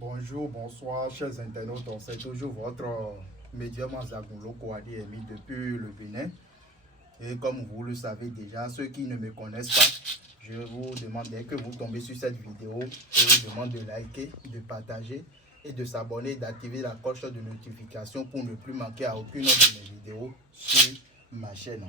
Bonjour, bonsoir, chers internautes. C'est toujours votre médium Zagoulou Kouadi émis depuis le Bénin. Et comme vous le savez déjà, ceux qui ne me connaissent pas, je vous demande dès que vous tombez sur cette vidéo, je vous demande de liker, de partager et de s'abonner, d'activer la cloche de notification pour ne plus manquer à aucune de mes vidéos sur ma chaîne.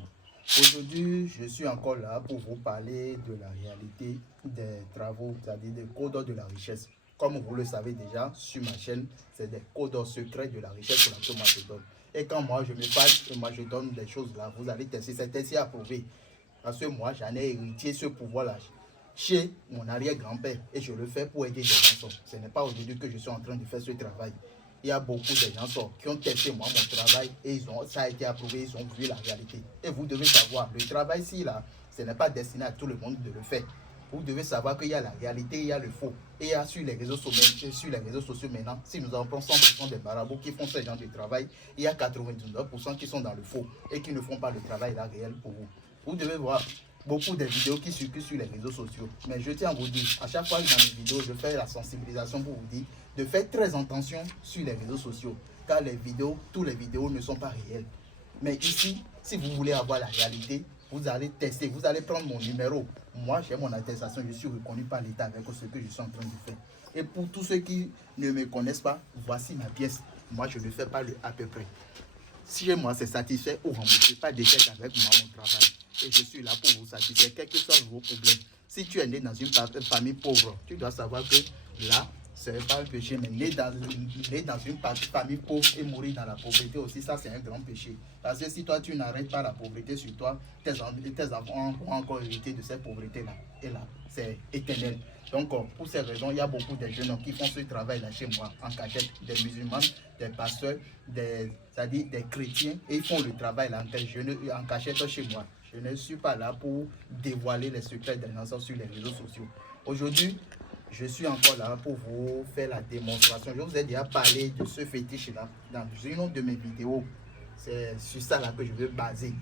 Aujourd'hui, je suis encore là pour vous parler de la réalité des travaux, c'est-à-dire des codes de la richesse. Comme vous le savez déjà, sur ma chaîne, c'est des codes secrets de la richesse pour laquelle moi je donne. Et quand moi je me passe et moi je donne des choses là, vous allez tester, c'est ainsi approuvé. Parce que moi j'en ai hérité ce pouvoir-là chez mon arrière-grand-père et je le fais pour aider des gens. Ce n'est pas aujourd'hui que je suis en train de faire ce travail. Il y a beaucoup de gens qui ont testé moi mon travail et ça a été approuvé, ils ont vu la réalité. Et vous devez savoir, le travail ci là, ce n'est pas destiné à tout le monde de le faire. Vous devez savoir qu'il y a la réalité, il y a le faux. Et il y a sur les réseaux sociaux maintenant, si nous en prenons 100% des marabouts qui font ce genre de travail, il y a 99% qui sont dans le faux et qui ne font pas le travail là réel pour vous. Vous devez voir beaucoup de vidéos qui circulent sur les réseaux sociaux. Mais je tiens à vous dire, à chaque fois que dans mes vidéos, je fais la sensibilisation pour vous dire de faire très attention sur les réseaux sociaux. Car les vidéos, toutes les vidéos ne sont pas réelles. Mais ici, si vous voulez avoir la réalité, vous allez tester, vous allez prendre mon numéro. Moi, j'ai mon attestation, je suis reconnu par l'État avec ce que je suis en train de faire. Et pour tous ceux qui ne me connaissent pas, voici ma pièce. Moi, je ne fais pas le à peu près. Si moi, c'est satisfait ou remboursé, pas d'échec avec moi, mon travail. Et je suis là pour vous satisfaire, quels que soient vos problèmes. Si tu es né dans une famille pauvre, tu dois savoir que là, ce n'est pas un péché, mais né dans une famille pauvre et mourir dans la pauvreté aussi, ça c'est un grand péché. Parce que si toi tu n'arrêtes pas la pauvreté sur toi, tes enfants vont encore hériter de cette pauvreté-là. Et là, c'est éternel. Donc, pour ces raisons, il y a beaucoup de jeunes qui font ce travail-là chez moi, en cachette, des musulmans, des pasteurs, c'est-à-dire des chrétiens, et ils font le travail là, en cachette chez moi. Je ne suis pas là pour dévoiler les secrets des nations sur les réseaux sociaux. Aujourd'hui, je suis encore là pour vous faire la démonstration. Je vous ai déjà parlé de ce fétiche-là dans une de mes vidéos. C'est sur ça là que je veux baser.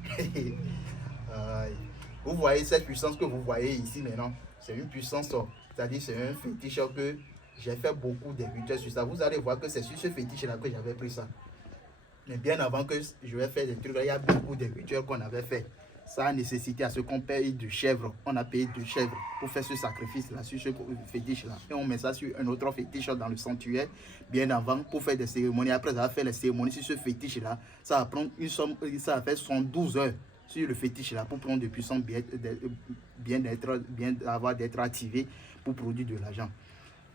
Vous voyez cette puissance que vous voyez ici maintenant. C'est une puissance, c'est-à-dire c'est un fétiche que j'ai fait beaucoup de rituels sur ça. Vous allez voir que c'est sur ce fétiche-là que j'avais pris ça. Mais bien avant que je vais faire des trucs, il y a beaucoup de rituels qu'on avait fait. Ça a nécessité à ce qu'on paye de chèvres. On a payé de chèvres pour faire ce sacrifice-là, sur ce fétiche-là. Et on met ça sur un autre fétiche dans le sanctuaire, bien avant, pour faire des cérémonies. Après avoir fait les cérémonies sur ce fétiche-là, ça va prendre une somme, ça va faire 112 heures sur le fétiche-là pour prendre de puissance d'être activé pour produire de l'argent.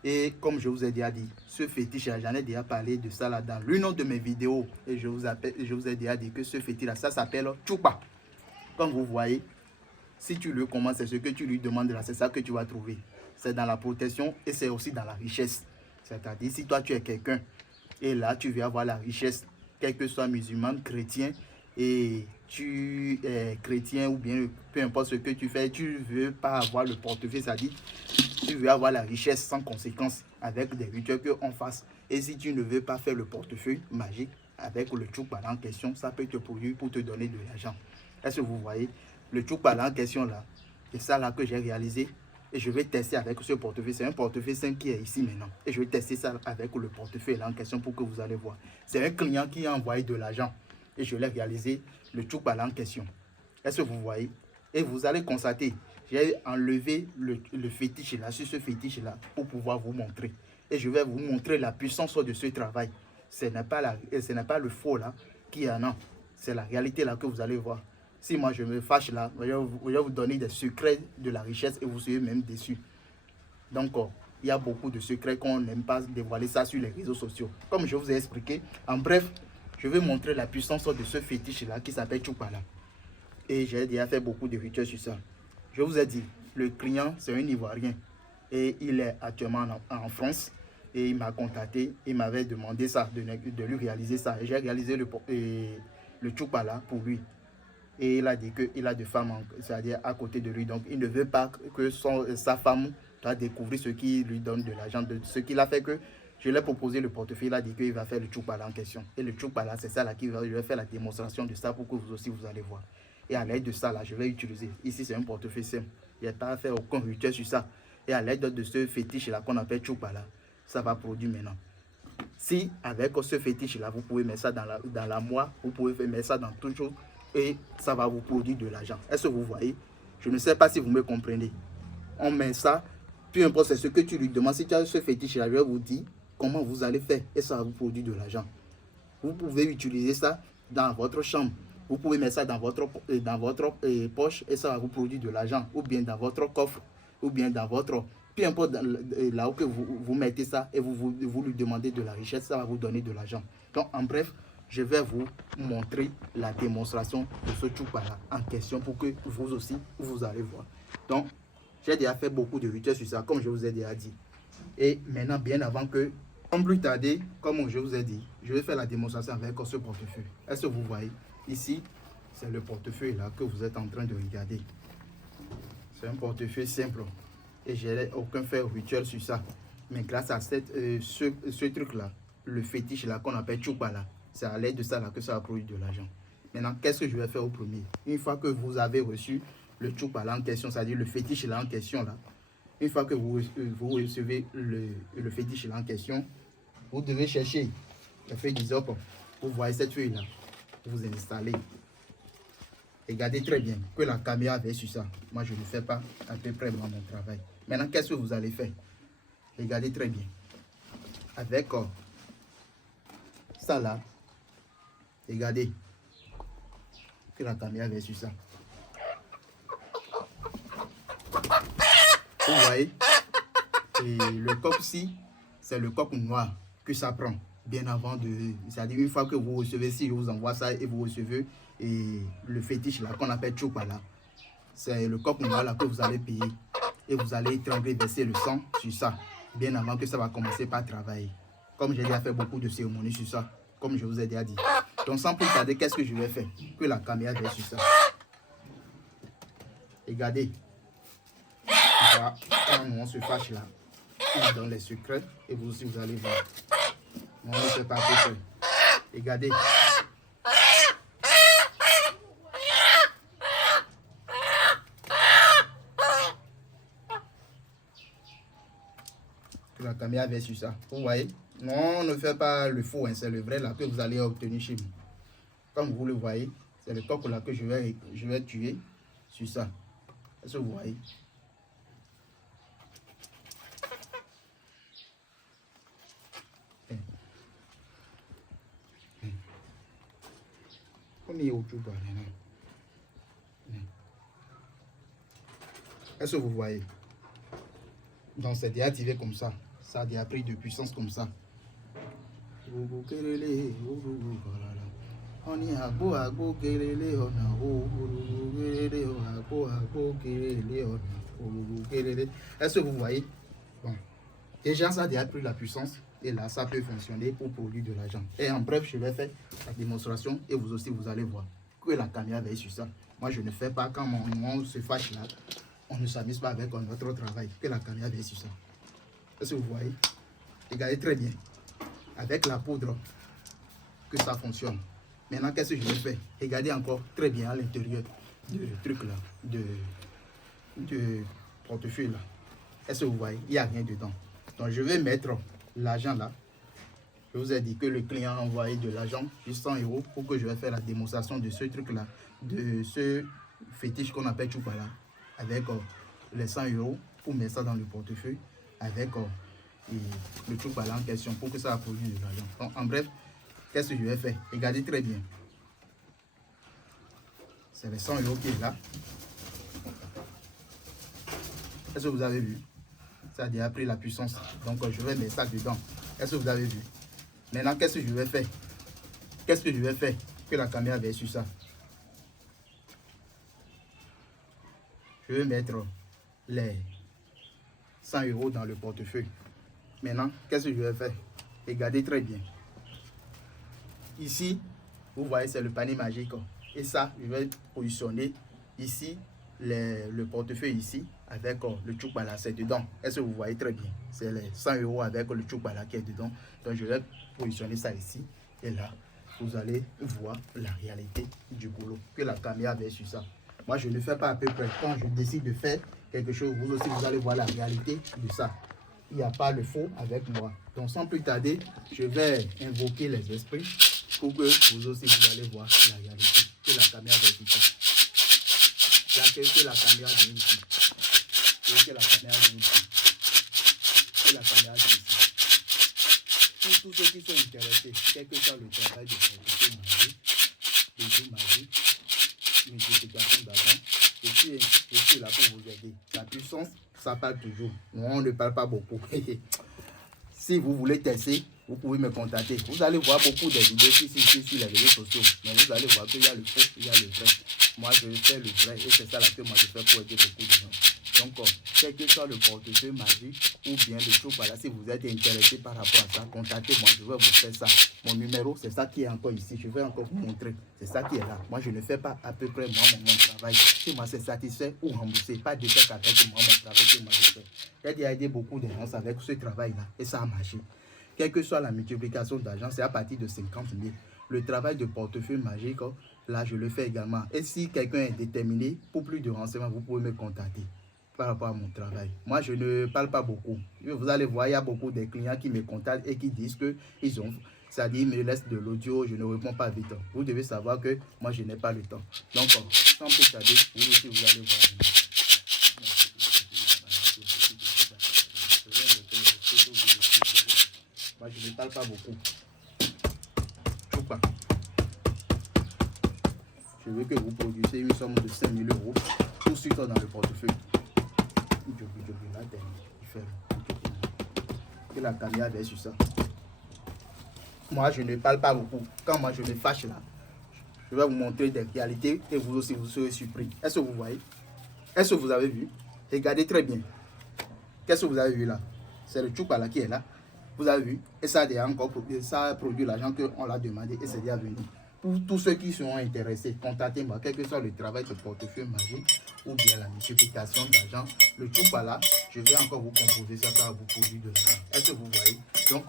Et comme je vous ai déjà dit, ce fétiche, j'en ai déjà parlé de ça là dans l'une de mes vidéos. Et je vous ai déjà dit que ce fétiche là, ça s'appelle Tchoupa. Comme vous voyez, si tu le commandes, c'est ce que tu lui demandes là, c'est ça que tu vas trouver. C'est dans la protection et c'est aussi dans la richesse. C'est-à-dire, si toi tu es quelqu'un et là tu veux avoir la richesse, quel que soit musulman, chrétien, et tu es chrétien ou bien peu importe ce que tu fais, tu ne veux pas avoir le portefeuille, c'est-à-dire tu veux avoir la richesse sans conséquence avec des rituels qu'on fasse. Et si tu ne veux pas faire le portefeuille magique avec le tchoukbala en question, ça peut te produire pour te donner de l'argent. Est-ce que vous voyez le tchoukbala en question là? C'est ça là que j'ai réalisé. Et je vais tester avec ce portefeuille. C'est un portefeuille 5 qui est ici maintenant. Et je vais tester ça avec le portefeuille là en question pour que vous allez voir. C'est un client qui a envoyé de l'argent. Et je l'ai réalisé, le tchoukbala en question. Est-ce que vous voyez? Et vous allez constater, j'ai enlevé le fétiche là, sur ce fétiche là, pour pouvoir vous montrer. Et je vais vous montrer la puissance de ce travail. Ce n'est pas le faux là qui en a. C'est la réalité là que vous allez voir. Si moi je me fâche là, je vais vous donner des secrets de la richesse et vous serez même déçus. Donc, il y a beaucoup de secrets qu'on n'aime pas dévoiler ça sur les réseaux sociaux. Comme je vous ai expliqué, en bref, je vais montrer la puissance de ce fétiche-là qui s'appelle Tchoukbala. Et j'ai déjà fait beaucoup de rituels sur ça. Je vous ai dit, le client, c'est un Ivoirien. Et il est actuellement en France. Et il m'a contacté, il m'avait demandé ça, de lui réaliser ça. Et j'ai réalisé le Tchoukbala pour lui. Et il a dit qu'il a des femmes, c'est-à-dire à côté de lui. Donc, il ne veut pas que sa femme doit découvrir ce qui lui donne de l'argent. Ce qu'il a fait que je lui ai proposé le portefeuille, il a dit qu'il va faire le tchoukbala en question. Et le tchoukbala, c'est ça là je vais faire la démonstration de ça pour que vous aussi vous allez voir. Et à l'aide de ça là, je vais utiliser. Ici, c'est un portefeuille simple. Il n'y a pas à faire aucun rituel sur ça. Et à l'aide de ce fétiche là qu'on appelle tchoukbala, ça va produire maintenant. Si avec ce fétiche-là, vous pouvez mettre ça dans la moi, vous pouvez mettre ça dans toute chose et ça va vous produire de l'argent. Est-ce que vous voyez? Je ne sais pas si vous me comprenez. On met ça, peu importe c'est ce que tu lui demandes. Si tu as ce fétiche-là, je vais vous dire comment vous allez faire et ça va vous produire de l'argent. Vous pouvez utiliser ça dans votre chambre. Vous pouvez mettre ça dans votre poche et ça va vous produire de l'argent. Ou bien dans votre coffre, ou bien dans votre... Peu importe là où que vous mettez ça et vous lui demandez de la richesse, ça va vous donner de l'argent. Donc en bref, je vais vous montrer la démonstration de ce tchoukpa-là en question pour que vous aussi, vous allez voir. Donc, j'ai déjà fait beaucoup de rituels sur ça, comme je vous ai déjà dit. Et maintenant, bien avant que, sans plus tarder, comme je vous ai dit, je vais faire la démonstration avec ce portefeuille. Est-ce que vous voyez? Ici, c'est le portefeuille là que vous êtes en train de regarder. C'est un portefeuille simple. Et je n'ai aucun fait rituel sur ça. Mais grâce à ce truc-là, le fétiche là qu'on appelle tchoukpa là, c'est à l'aide de ça là que ça va produire de l'argent. Maintenant, qu'est-ce que je vais faire au premier? Une fois que vous avez reçu le tchoukpa là en question, c'est-à-dire le fétiche là en question là, une fois que vous recevez le fétiche là en question, vous devez chercher la feuille d'hysope. Vous voyez cette feuille là, vous installez. Regardez très bien que la caméra veille sur ça. Moi, je ne fais pas à peu près mon travail. Maintenant, qu'est-ce que vous allez faire? Regardez très bien. Avec ça là, regardez que la caméra veille sur ça. Vous voyez? Et le coq-ci, c'est le coq noir que ça prend. Bien avant de... C'est-à-dire une fois que vous recevez, si je vous envoie ça et vous recevez et le fétiche là qu'on appelle tchoukpa là, c'est le coq noir là que vous allez payer. Et vous allez étrangler, verser le sang sur ça. Bien avant que ça va commencer par travailler. Comme j'ai déjà fait beaucoup de cérémonies sur ça. Comme je vous ai déjà dit. Donc sans plus tarder, qu'est-ce que je vais faire? Que la caméra veille sur ça. Regardez. Voilà, quand on se fâche là, on donne les secrets et vous aussi vous allez voir. On ne fait pas tout seul. Regardez. Que la caméra vient sur ça. Vous voyez? Non, on ne fait pas le faux, hein, c'est le vrai là que vous allez obtenir chez vous. Comme vous le voyez, c'est le coq là que je vais tuer sur ça. Est-ce que vous voyez? Est-ce que vous voyez? Donc c'est déactivé comme ça. Ça a déjà pris de puissance comme ça. Est-ce que vous voyez? Bon. Déjà ça a déjà pris la puissance. Et là ça peut fonctionner pour produire de l'argent. Et en bref, je vais faire la démonstration. Et vous aussi vous allez voir que la caméra veille sur ça. Moi je ne fais pas quand on se fâche là. On ne s'amuse pas avec notre travail. Que la caméra veille sur ça. Est-ce que vous voyez? Regardez très bien. Avec la poudre que ça fonctionne. Maintenant, qu'est-ce que je vais faire? Regardez encore très bien à l'intérieur du truc là, de portefeuille là. Est-ce que vous voyez? Il n'y a rien dedans. Donc, je vais mettre l'argent là. Je vous ai dit que le client a envoyé de l'argent, juste 100 € pour que je vais faire la démonstration de ce truc là, de ce fétiche qu'on appelle tchoukpa là, avec les 100 € pour mettre ça dans le portefeuille, avec le tchoukpa là en question pour que ça produise de l'argent. Donc, en bref, qu'est-ce que je vais faire? Regardez très bien. C'est les 100 € qui est là. Est-ce que vous avez vu? Ça a déjà pris la puissance. Donc, je vais mettre ça dedans. Est-ce que vous avez vu? Maintenant, qu'est-ce que je vais faire? Qu'est-ce que je vais faire? Que la caméra veille sur ça. Je vais mettre les 100 € dans le portefeuille. Maintenant, qu'est-ce que je vais faire? Regardez très bien. Ici, vous voyez, c'est le panier magique. Et ça, je vais positionner ici le portefeuille ici avec le tchoukpa là, c'est dedans. Est-ce que vous voyez très bien? C'est les 100 € avec le tchoukpa là qui est dedans. Donc, je vais positionner ça ici. Et là, vous allez voir la réalité du boulot. Que la caméra veille sur ça. Moi, je ne fais pas à peu près. Quand je décide de faire quelque chose, vous aussi, vous allez voir la réalité de ça. il n'y a pas le faux avec moi. Donc sans plus tarder, je vais invoquer les esprits pour que vous aussi vous allez voir la réalité. Que la caméra verticale. Que la caméra de ici. Que la caméra de ici. Que la caméra de ici. Pour tous ceux qui sont intéressés, quel que soit le travail de protection magique, de jeu magique, multiplication d'argent, je suis là pour vous aider. La puissance, ça parle toujours. On ne parle pas beaucoup. Si vous voulez tester, vous pouvez me contacter. Vous allez voir beaucoup de vidéos ici sur les réseaux sociaux. Mais vous allez voir qu'il y a le faux, il y a le vrai. Moi, je fais le vrai et c'est ça là que moi je fais pour aider beaucoup de gens. Donc, quel que soit le portefeuille magique ou bien le truc, voilà, si vous êtes intéressé par rapport à ça, contactez-moi, je vais vous faire ça. Mon numéro, c'est ça qui est encore ici. Je vais encore vous montrer. C'est ça qui est là. Moi, je ne fais pas à peu près mon travail. Si moi, c'est satisfait ou remboursé, pas de fait avec moi, mon travail que moi je fais. J'ai déjà aidé beaucoup de gens avec ce travail-là et ça a marché. Quelle que soit la multiplication d'argent, c'est à partir de 50 000. Le travail de portefeuille magique, là, je le fais également. Et si quelqu'un est déterminé, pour plus de renseignements, vous pouvez me contacter par rapport à mon travail. Moi, je ne parle pas beaucoup. Vous allez voir, il y a beaucoup de clients qui me contactent et qui disent qu'ils ont, c'est-à-dire, ils me laissent de l'audio, je ne réponds pas vite. Vous devez savoir que moi, je n'ai pas le temps. Donc, sans plus tarder, vous aussi, vous allez voir. Moi, je ne parle pas beaucoup. Je veux que vous produisez une somme de 5 000 euros tout de suite dans le portefeuille. Que la caméra est sur ça. Moi, je ne parle pas beaucoup. Quand moi, je me fâche là, je vais vous montrer des réalités et vous aussi, vous serez surpris. Est-ce que vous voyez? Est-ce que vous avez vu? Regardez très bien. Qu'est-ce que vous avez vu là? C'est le Tchoupa là qui est là. Vous avez vu? Et ça a déjà encore ça a produit l'argent qu'on l'a demandé et c'est déjà venu. Pour tous ceux qui sont intéressés, contactez-moi, quel que soit le travail de portefeuille magique ou bien la multiplication d'argent. Le Tchoupa là, je vais encore vous composer ça, ça va vous produire de l'argent. Est-ce que vous voyez? Donc,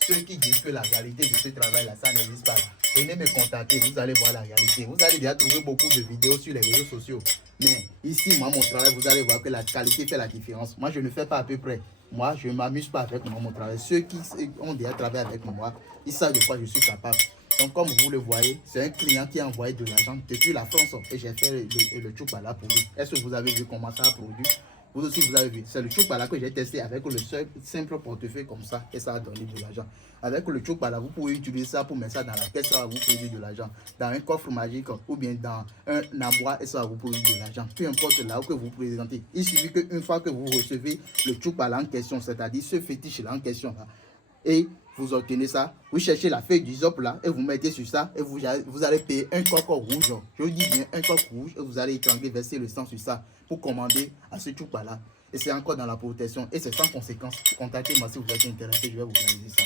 ceux qui disent que la réalité de ce travail-là, ça n'existe pas là, venez me contacter, vous allez voir la réalité. Vous allez déjà trouver beaucoup de vidéos sur les réseaux sociaux. Mais ici, moi, mon travail, vous allez voir que la qualité fait la différence. Moi, je ne fais pas à peu près. Moi, je ne m'amuse pas avec mon travail. Ceux qui ont déjà travaillé avec moi, ils savent de quoi je suis capable. Donc, comme vous le voyez, c'est un client qui a envoyé de l'argent depuis la France et j'ai fait le Tchoupa là pour lui. Est-ce que vous avez vu comment ça a produit? Vous aussi, vous avez vu. C'est le Tchoupa là que j'ai testé avec le simple portefeuille comme ça et ça a donné de l'argent. Avec le Tchoupa là, vous pouvez utiliser ça pour mettre ça dans la caisse, ça va vous produire de l'argent. Dans un coffre magique ou bien dans un armoire et ça va vous produire de l'argent. Peu importe là où que vous présentez. Il suffit qu'une fois que vous recevez le Tchoupa là en question, c'est-à-dire ce fétiche là en question là, et vous obtenez ça, vous cherchez la feuille du zop là et vous mettez sur ça et vous allez payer un coq rouge. Je vous dis bien un coq rouge et vous allez étrangler, verser le sang sur ça pour commander à ce Tchoupa là. Et c'est encore dans la protection et c'est sans conséquence. Contactez-moi si vous êtes intéressé, je vais vous réaliser ça.